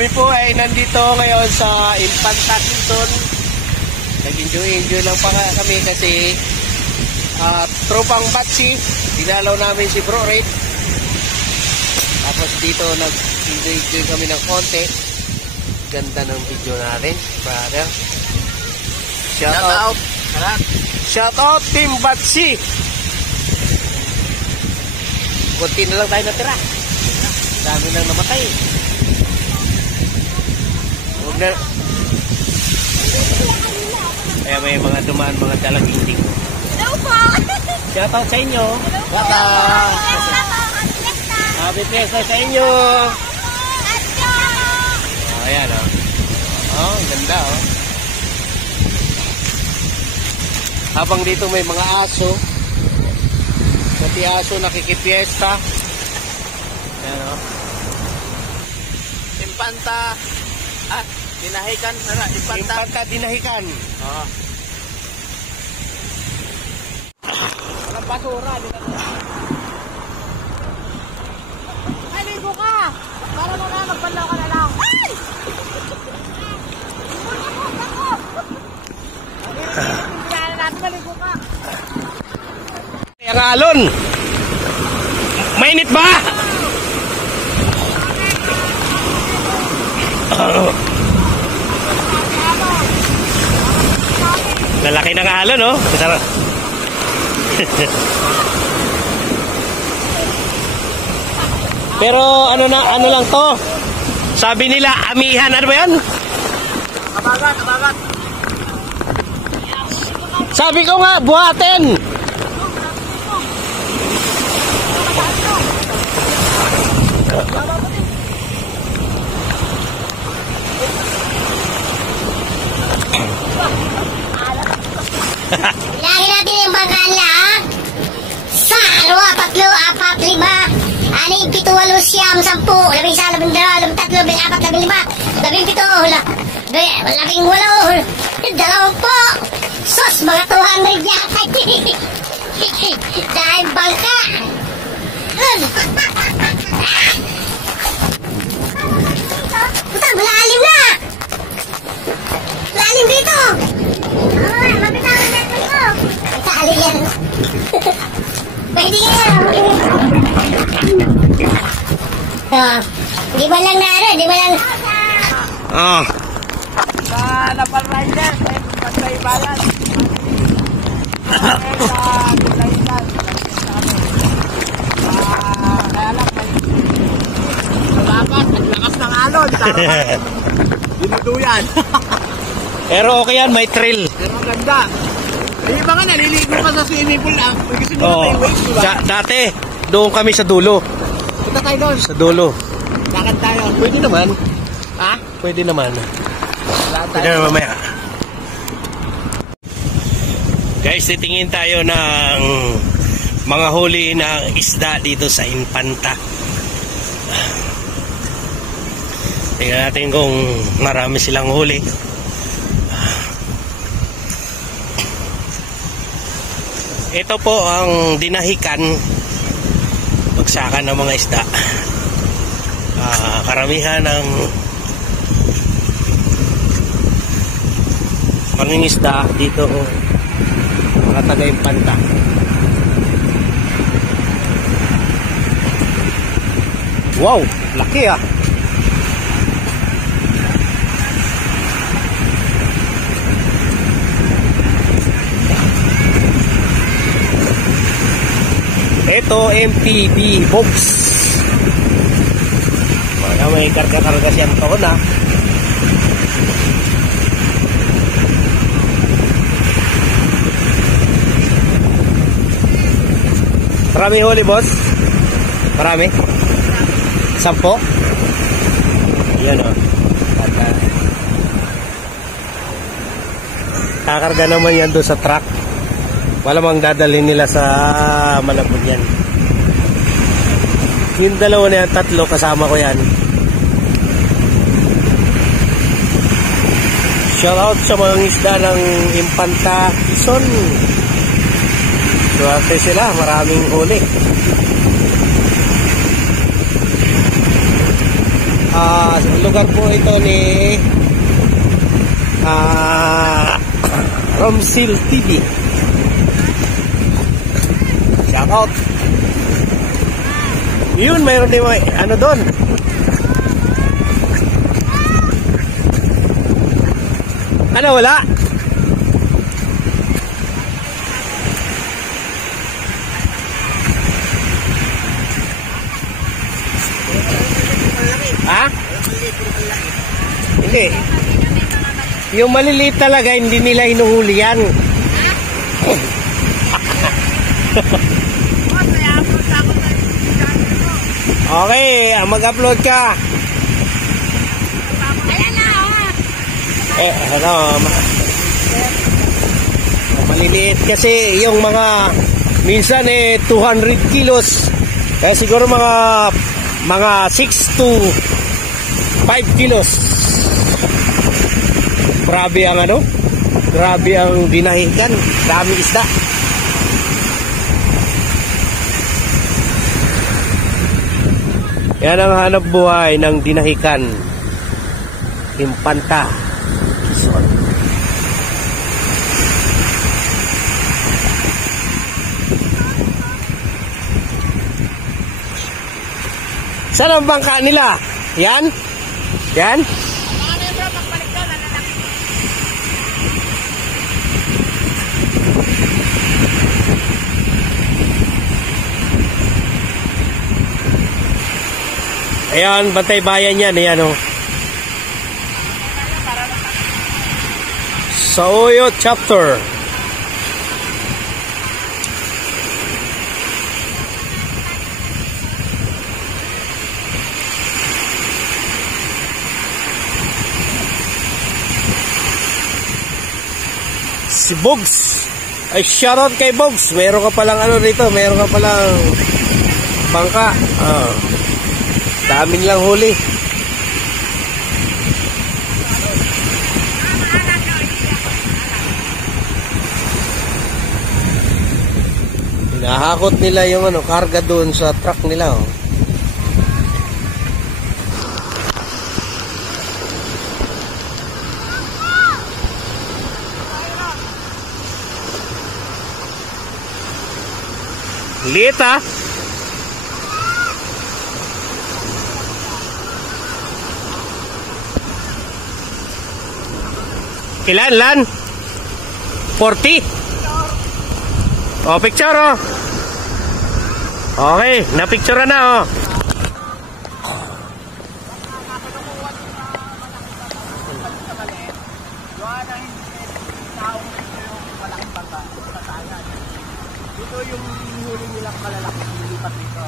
Kami po ay nandito ngayon sa Infanta Quezon. Nag-enjoy lang pa kami kasi tropang batsi. Dinalaw namin si Bro Ray. Tapos dito nag-enjoy kami ng konti. Ganda ng video natin, brother. Shout out. Shout out Team Batsi. Kunti na lang tayo natira. Dami nang namatay. Huwag na. Kaya may mga dumaan, mga dalaginding. Hello po! Shout out sa inyo. Happy Fiesta sa inyo. Ayan o. Oh, ganda o. Habang dito may mga aso. Pati aso nakikipiesta. Ayan o. Infanta. Dinahikan. Infanta dinahikan. Oo. Walang basura. Maligo ka! Para mo na magbanlaw ka na lang. Ay! Kaya natin maligo ka. Ang alon. Mainit ba? Lalaki ng alon, no? Sarap. Pero ano lang to? Sabi nila amihan, ano ba 'yan? Kabagat. Sabi ko nga buhatin. Lagi natin yung bangala. Sa, 2, 3, 4, 5, 6, 7, 8, 9, 10, 11, 12, 13, 14, 15, 16, 17, 18, 20, sus, mga 200 yata. Dahil bangka. Puta, malalim na. Malalim dito. Ay, mabitawan na ito ko. Tali yan. Pwede yan. Di ba lang na ano, di ba lang. Sa Lapal Rider. Sa Ibayan. Sa Ibayan. Kaya lang may salamat. Ang lakas ng alon. Dinuduyan. Pero okay yan, may thrill. Pero ang ganda. Ay, iba nga naliligo pa sa swimming pool lang. Kasi muna tayo waves, diba? Dati, doon kami sa dulo. Punta tayo doon. Sa dulo. Lakad tayo. Pwede naman. Ha? Pwede naman. Lakad Pwede tayo. naman mamaya. Guys, titingin tayo ng mga huli ng isda dito sa Infanta. Tingnan natin kung marami silang huli. Ito po ang dinahikan, bagsakan ng mga isda. Karamihan ng pangingisda dito mga taga-Infanta. Wow, laki ah. Ito MPB box. Mga may karga-karga siyang taon na. Marami huli, boss? Marami? 10? Yan o. Kakarga naman yan doon sa truck. Malamang dadalhin nila sa Malabon yan. Yung dalawa na yan, 3 kasama ko yan. Shout out sa mga isda ng Infanta Quezon. Suwerte sila, maraming huli. Lugar po ito ni Romsil TV. Shout out. Yun, mayroon din ano doon. Ano, wala? Ha? Hindi. Yung maliliit talaga, hindi nila hinuhuli yan. Okay, mag-upload ka. Maliliit kasi yung minsan 200 kilos. Kaya siguro mga 6 to 5 kilos. Grabe ang grabe ang dinahikan. Dami isda. Yan ang hanap buhay ng dinahikan. Impanta. Saan ang bangka nila? Yan? Yan? Ayan, Bantay Bayan yan. Ayan, oh. Sauyo chapter. Si Bogs. Ay, shoutout kay Bogs. Meron ka palang rito. Meron ka palang bangka. Daming lang huli. Hinahakot nila yung karga doon sa truck nila, oh. Liit, ah. Ilan, Lan? 40? Oh, picture, oh. Okay, na-picture na, oh. Dito yung huli nilang malalaki, ilipat dito.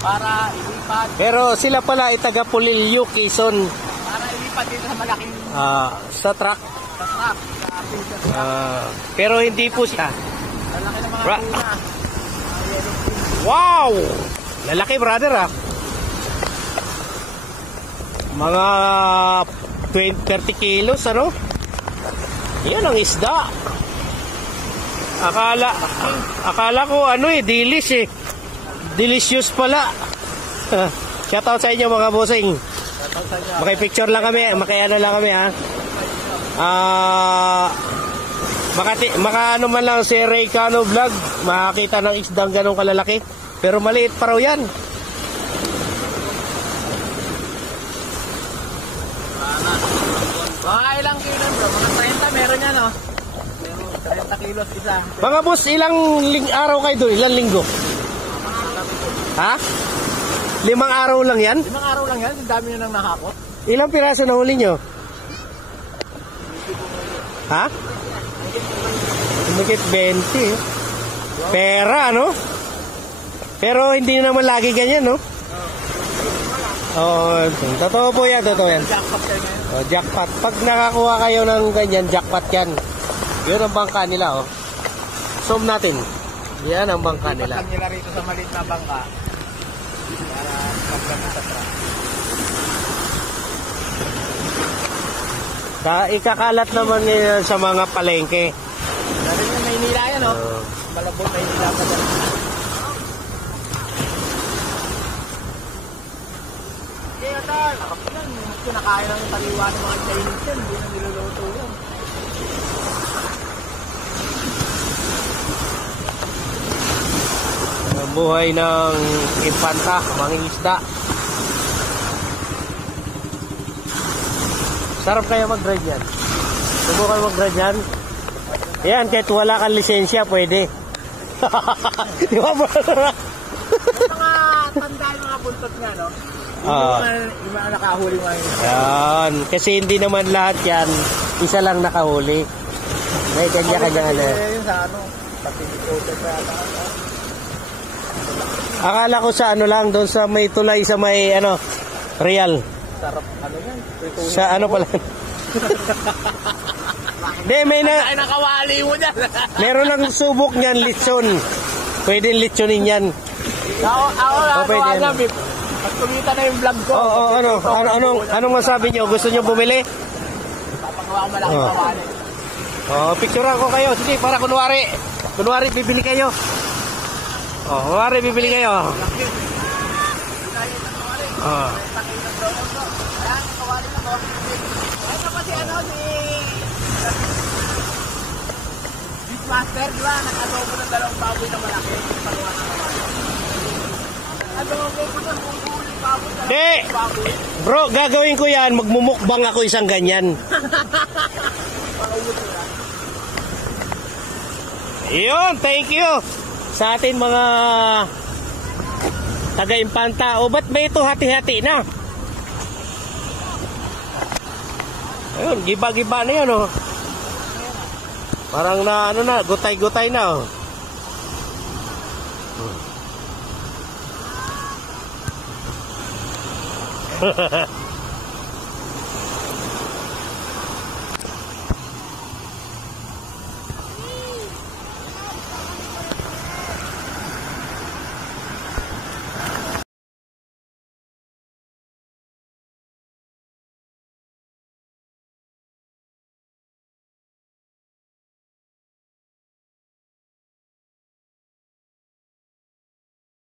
Para ilipat. Pero sila pala ay taga Pulilio, Quezon. Para ilipat dito sa malaking sa truck. sa truck. Sa filter truck. Pero hindi po siya. Lalaki ng mga tuna. Wow! Lalaki, brother, ah. Mga 30 kilos, ano? Yan ang isda. Akala ko dilis, eh. Delicious pala. Shoutout sa inyo, mga bossing. Makipicture lang kami, lang kami, ha. Maka man lang si Ray Cano Vlog, makakita ng isdang ganong kalalaki. Pero maliit pa raw yan. Mga ilang kilo, bro? Mga 30 meron yan, oh. 30 kilos isa. Mga boss, ilang araw kayo doon? Ilang linggo? Ha? 5 araw lang yan? 5 araw lang yan, ang dami nyo nang nakakot. Ilang piraso na huli nyo? Ha? Umikit 20. Pera, no? Pero hindi naman lagi ganyan, no? Oh, totoo po yan, totoo yan. Jackpot kayo ngayon. Oh, jackpot. Pag nakakuha kayo ng ganyan, jackpot yan. Yun ang bangka nila, oh. Zoom natin. Yan ang bangka nila. Ipatag nila rito sa maliit na bangka. Para maggamit sa truck. Ikakalat naman nila sa mga palengke. Dali nyo Maynila yan, oh. Malabot Maynila pa dyan. tol. Sarap yan. Kinakain ng taliwa ng mga Chinese yan. Hindi na niluluto yan. Ang buhay ng impanta, mga isda. Sarap kaya mag-drive yan. Subukan mag-drive yan. Yan, kahit wala kang lisensya, pwede. Di ba bro? Yung mga tanda yung mga buntot nga, no? Yung mga nakahuli mga yun. Yan, kasi hindi naman lahat yan, isa lang nakahuli. May kanya-kanya na. Yung sa ano, pati photo sa Akala ko sa ano lang, doon sa may tulay sa may ano, Real. sarap ano yan. Sa ano pala. Hindi, may na... Ay, nakawali mo dyan. Meron lang subok niyan, litson. Pwede litsonin yan. Ako pwede yan. alam, pag kumita na yung vlog ko. Anong masabi nyo? Gusto nyo bumili? Papagawa ko malaking kawali. Picturean ko kayo. Sige, para kunwari. Kunwari, bibili kayo. Kunwari, bibili kayo. Master, di ba? Nag-adobo ng dalawang baboy na malaki. Pagawa na kawali. Adobo ko ng uling baboy na Di! baboy. Bro, gagawin ko yan. Magmumukbang ako isang ganyan. Yun, thank you. Sa atin mga taga-impanta. O, ba't ba ito hati-hati na? Ayun, giba-giba na yun, oh. Parang na, ano na, gutay-gutay na, oh.